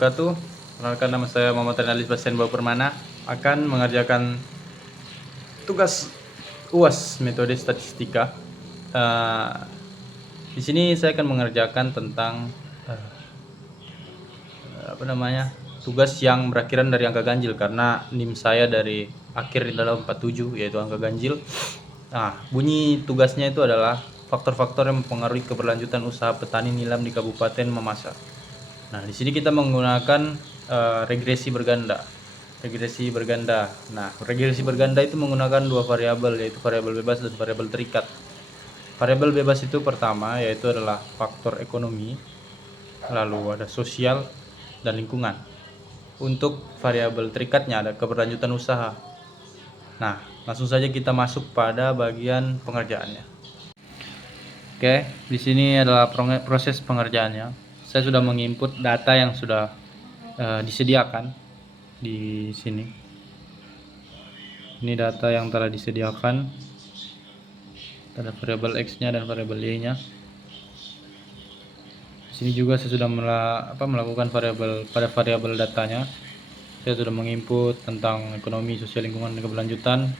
wabarakatuh. Perkenalkan, nama saya Muhammad Renalis Bastian Permana, akan mengerjakan tugas UAS metode statistika. Di sini saya akan mengerjakan tentang tugas yang berakhiran dari angka ganjil, karena NIM saya dari akhir adalah 47, yaitu angka ganjil. Nah, bunyi tugasnya itu adalah faktor-faktor yang mempengaruhi keberlanjutan usaha petani nilam di Kabupaten Mamasa. Nah, di sini kita menggunakan regresi berganda. Nah, regresi berganda itu menggunakan dua variabel, yaitu variabel bebas dan variabel terikat. Variabel bebas itu pertama yaitu adalah faktor ekonomi, lalu ada sosial dan lingkungan. Untuk variabel terikatnya ada keberlanjutan usaha. Nah, langsung saja kita masuk pada bagian pengerjaannya. Oke, di sini adalah proses pengerjaannya. Saya sudah menginput data yang sudah disediakan di sini. Ini data yang telah disediakan. Ada variabel x-nya dan variabel y-nya. Di sini juga saya sudah melakukan variabel datanya. Saya sudah menginput tentang ekonomi, sosial, lingkungan, dan keberlanjutan.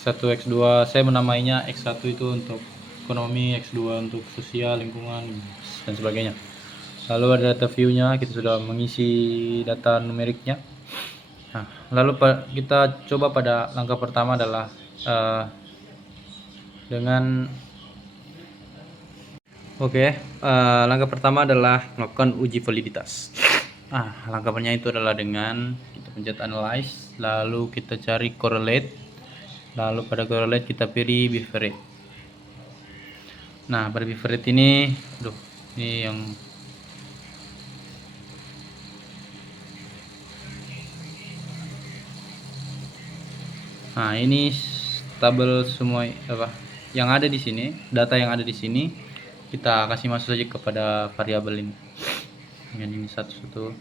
X1, X2, saya menamainya X1 itu untuk ekonomi, X2 untuk sosial, lingkungan, dan sebagainya. Lalu ada data view-nya, kita sudah mengisi data numeriknya. Nah, lalu kita coba pada langkah pertama adalah langkah pertama adalah melakukan uji validitas. Langkahnya itu adalah dengan kita pencet analyze, lalu kita cari correlate, lalu pada correlate kita pilih bivrate. Nah, pada bivrate ini, ini yang ini tabel semua yang ada di sini, data yang ada di sini kita kasih masuk saja kepada variabel ini. Yang ini satu-satu.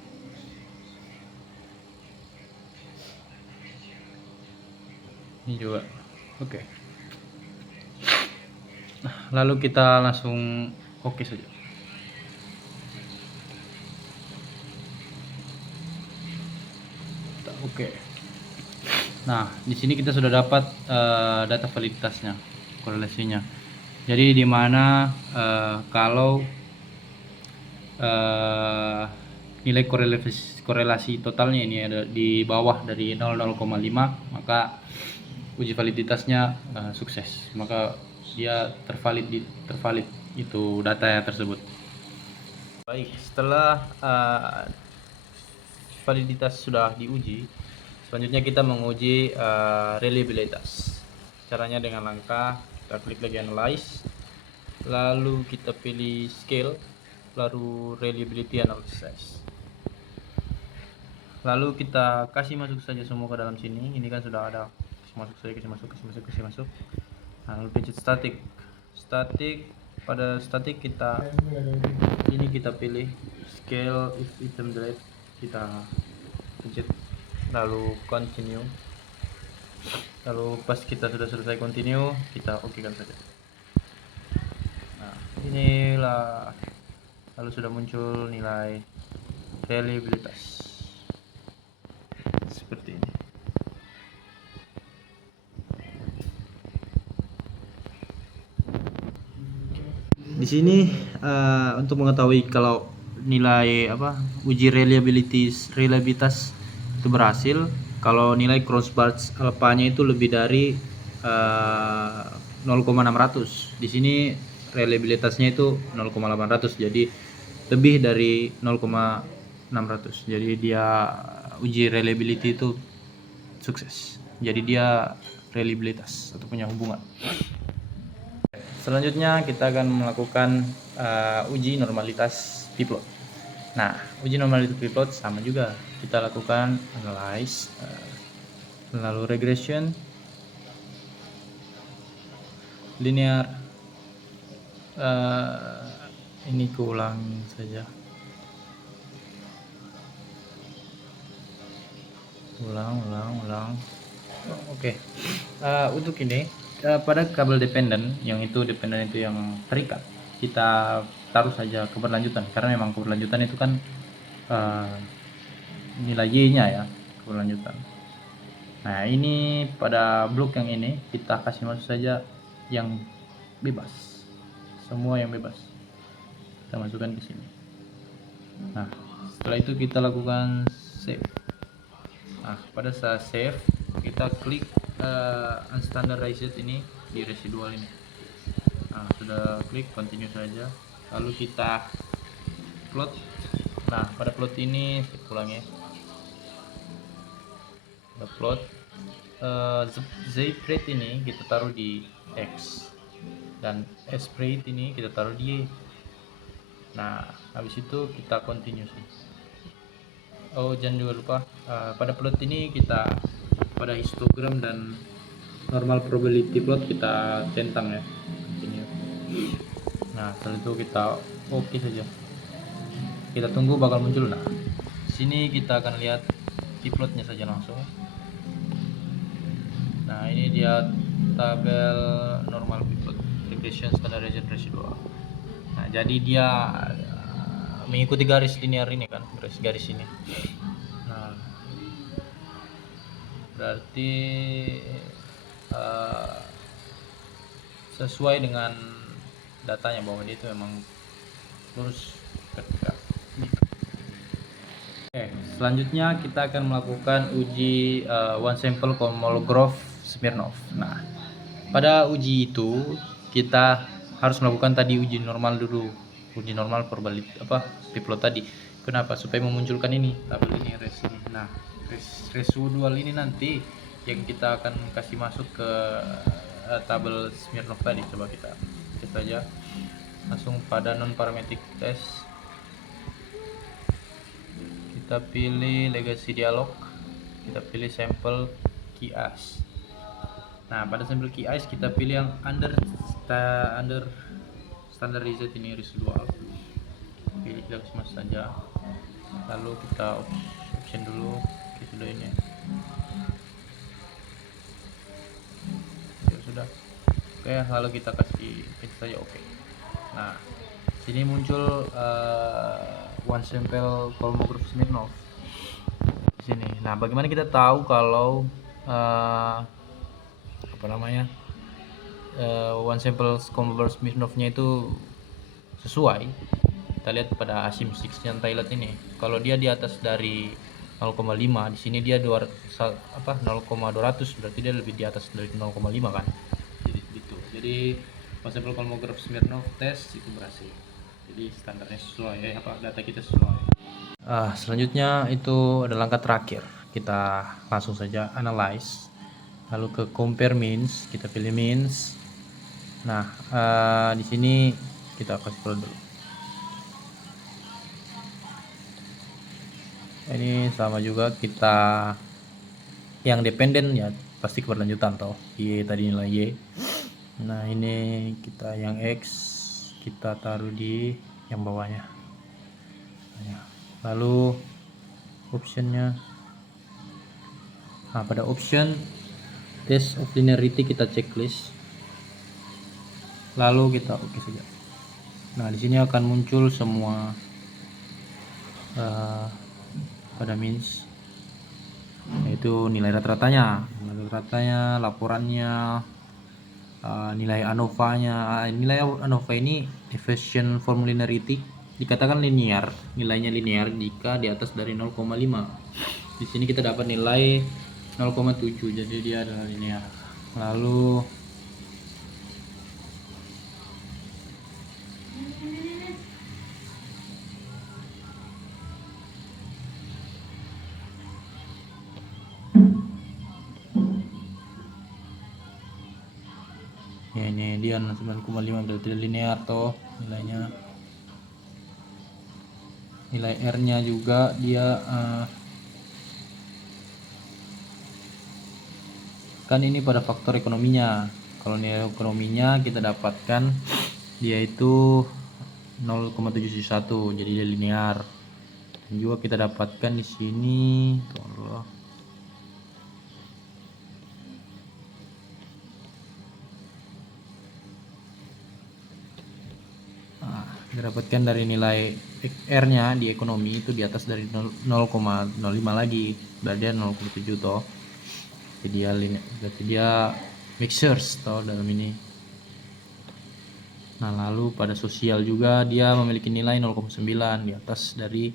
Ini juga. Oke. Nah, lalu kita langsung oke saja. Oke. Nah, di sini kita sudah dapat data validitasnya, korelasinya. Jadi di mana kalau nilai korelasi totalnya ini ada di bawah dari 0,5, maka uji validitasnya sukses. Maka dia tervalid itu datanya tersebut. Baik, setelah validitas sudah diuji, selanjutnya kita menguji reliabilitas. Caranya dengan langkah kita klik lagi analyze, lalu kita pilih scale, lalu reliability analysis, lalu kita kasih masuk saja semua ke dalam sini. Ini kan sudah ada, kasih masuk. Nah, lalu pencet static. Pada static kita pilih scale if item delete, kita pencet lalu continue. Lalu pas kita sudah selesai continue, kita oke kan saja. Nah, inilah, lalu sudah muncul nilai reliabilitas seperti ini. Di sini untuk mengetahui kalau nilai uji reliabilitas itu berhasil, kalau nilai crossbar alpha-nya itu lebih dari 0,600. Di sini reliabilitasnya itu 0,800, jadi lebih dari 0,600. Jadi dia uji reliability itu sukses. Jadi dia reliabilitas atau punya hubungan. Selanjutnya kita akan melakukan uji normalitas p-plot. Nah, uji normalitas p-plot sama juga, kita lakukan analyze, lalu regression, linear. Ini kuulang saja, ulang. Oke. Untuk ini pada kabel dependen, yang itu yang terikat, kita taruh saja keberlanjutan, karena memang keberlanjutan itu kan nilai y-nya ya, keberlanjutan. Nah, ini pada blok yang ini kita kasih masuk saja yang bebas, semua yang bebas kita masukkan ke sini. Nah, setelah itu kita lakukan save. Nah, pada saat save kita klik unstandardized ini di residual ini. Nah, sudah klik continue saja, lalu kita plot. Nah, pada plot ini saya ulang ya, kita plot z rate ini kita taruh di x dan s rate ini kita taruh di y. Nah, habis itu kita continue sih. Oh, jangan juga lupa pada plot ini kita pada histogram dan normal probability plot kita centang ya, continue. Nah, setelah itu kita oke saja, kita tunggu bakal muncul. Nah, sini kita akan lihat plotnya saja langsung. Nah, ini dia tabel normal plot regression standardized residual. Nah, jadi dia mengikuti garis linear ini kan, garis ini. Nah, berarti sesuai dengan datanya bahwa dia itu memang lurus vertikal. Oke, selanjutnya kita akan melakukan uji one sample Kolmogorov Smirnov. Nah, pada uji itu kita harus melakukan tadi uji normal dulu, uji normal probability plot tadi. Kenapa? Supaya memunculkan ini tabel ini res ini. Nah, residual ini nanti yang kita akan kasih masuk ke tabel Smirnov tadi. Coba kita cek saja langsung pada non parametric test. Kita pilih legacy dialog, kita pilih sampel key as. Nah, pada sampel key as kita pilih yang under standardized ini residual. Pilih kita mas saja, lalu kita option dulu. Oke, sudah ini ya, sudah oke, lalu kita kasih saja oke. Nah, sini muncul one sample Kolmogorov Smirnov di sini. Nah, bagaimana kita tahu kalau one sample Kolmogorov Smirnovnya itu sesuai? Kita lihat pada asim 6 yang Thailand ini. Kalau dia di atas dari 0,5, di sini dia 0,200, berarti dia lebih di atas dari 0,5 kan. Jadi gitu. Jadi one sample Kolmogorov Smirnov test itu berhasil. Jadi standarnya sesuai ya, data kita sesuai. Selanjutnya itu ada langkah terakhir. Kita langsung saja analyze, lalu ke compare means, kita pilih means. Nah, di sini kita akan scroll dulu. Ini sama juga, kita yang dependen ya pasti keberlanjutan toh, y tadi nilai y. Nah, ini kita yang x kita taruh di yang bawahnya. Lalu optionnya, nah pada option test of linearity kita checklist, lalu kita oke saja. Nah, di sini akan muncul semua pada means, yaitu nilai rata-ratanya, laporannya, nilai ANOVA-nya. Nilai ANOVA ini efficient form linearity, dikatakan linear, nilainya linear jika di atas dari 0,5. Di sini kita dapat nilai 0,7, jadi dia adalah linear. Lalu ya, ini dia 9,5, berarti linear toh nilainya. Nilai R nya juga dia kan ini pada faktor ekonominya. Kalau nilai ekonominya kita dapatkan dia itu 0,71, jadi dia linear. Dan juga kita dapatkan di sini dapatkan dari nilai R-nya di ekonomi itu di atas dari 0,05 lagi, berarti dia 0,7 toh. Berarti dia mixers toh dalam ini. Nah, lalu pada sosial juga dia memiliki nilai 0,9 di atas dari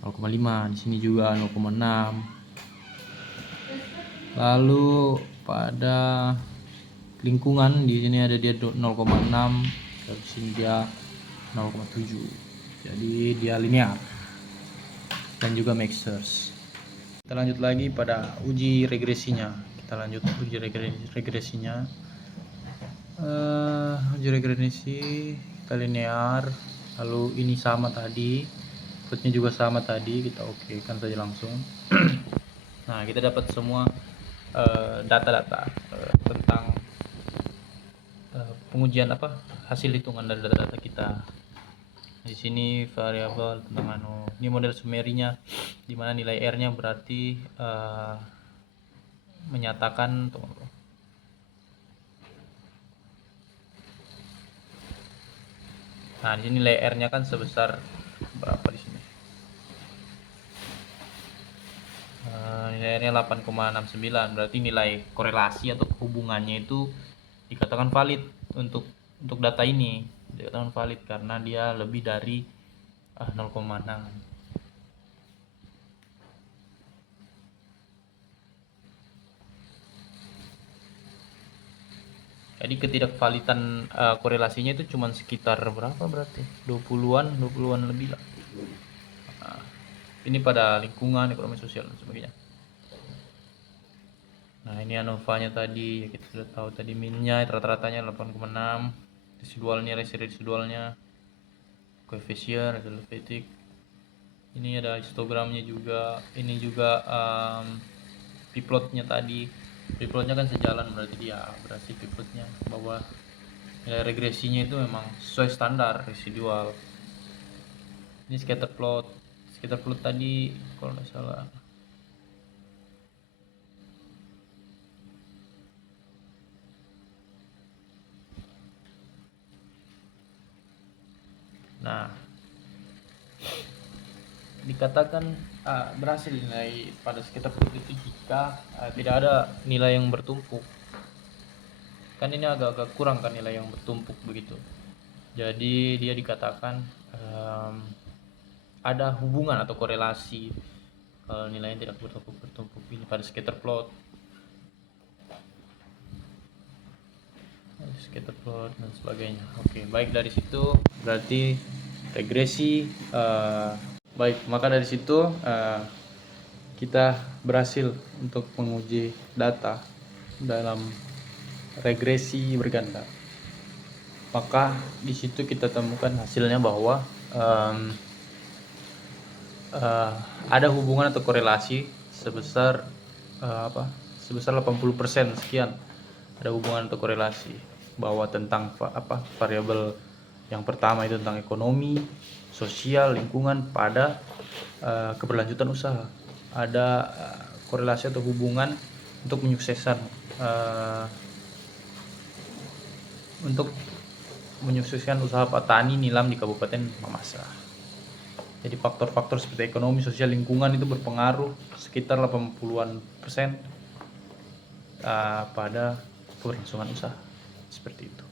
0,5. Di sini juga 0,6. Lalu pada lingkungan di sini ada dia 0,6, di sini dia 0,7. Jadi dia linear dan juga mixers. Kita lanjut lagi pada uji regresinya. Uji regresi kita linear, lalu ini sama tadi, inputnya juga sama tadi, kita oke kan saja langsung. Nah, kita dapat semua data-data tentang pengujian hasil hitungan dari data-data kita. Di sini variabel tentang ini model summary-nya, di mana nilai R-nya berarti menyatakan nah, di sini nilai R-nya kan sebesar berapa di sini? Nilai R-nya 8,69, berarti nilai korelasi atau hubungannya itu dikatakan valid untuk data ini. Dikatakan valid karena dia lebih dari 0,6. Jadi ketidakvalidan korelasinya itu cuma sekitar berapa berarti? 20-an lebih lah. Nah, ini pada lingkungan, ekonomi, sosial dan sebagainya. Nah, ini ANOVA-nya tadi, ya kita sudah tahu tadi min-nya rata-ratanya 8,6, residualnya, koefisien, residual. Ini ada histogramnya juga, ini juga p-plotnya tadi. P-plotnya kan sejalan, berarti dia berarti p-plotnya bahwa nilai regresinya itu memang sesuai standar residual. Ini scatter plot tadi kalau nggak salah. Nah, dikatakan berhasil nilai pada scatter plot itu jika tidak ada nilai yang bertumpuk. Kan ini agak-agak kurang kan nilai yang bertumpuk begitu. Jadi dia dikatakan ada hubungan atau korelasi kalau nilainya tidak bertumpuk ini pada scatter plot dan sebagainya. Oke, baik, dari situ berarti regresi. Baik, maka dari situ kita berhasil untuk menguji data dalam regresi berganda. Maka di situ kita temukan hasilnya bahwa ada hubungan atau korelasi sebesar sebesar 80% sekian. Ada hubungan atau korelasi bahwa tentang variabel yang pertama itu tentang ekonomi, sosial, lingkungan pada keberlanjutan usaha. Ada korelasi atau hubungan untuk menyukseskan usaha petani nilam di Kabupaten Mamasa. Jadi faktor-faktor seperti ekonomi, sosial, lingkungan itu berpengaruh sekitar 80% pada keberlangsungan usaha. Seperti itu.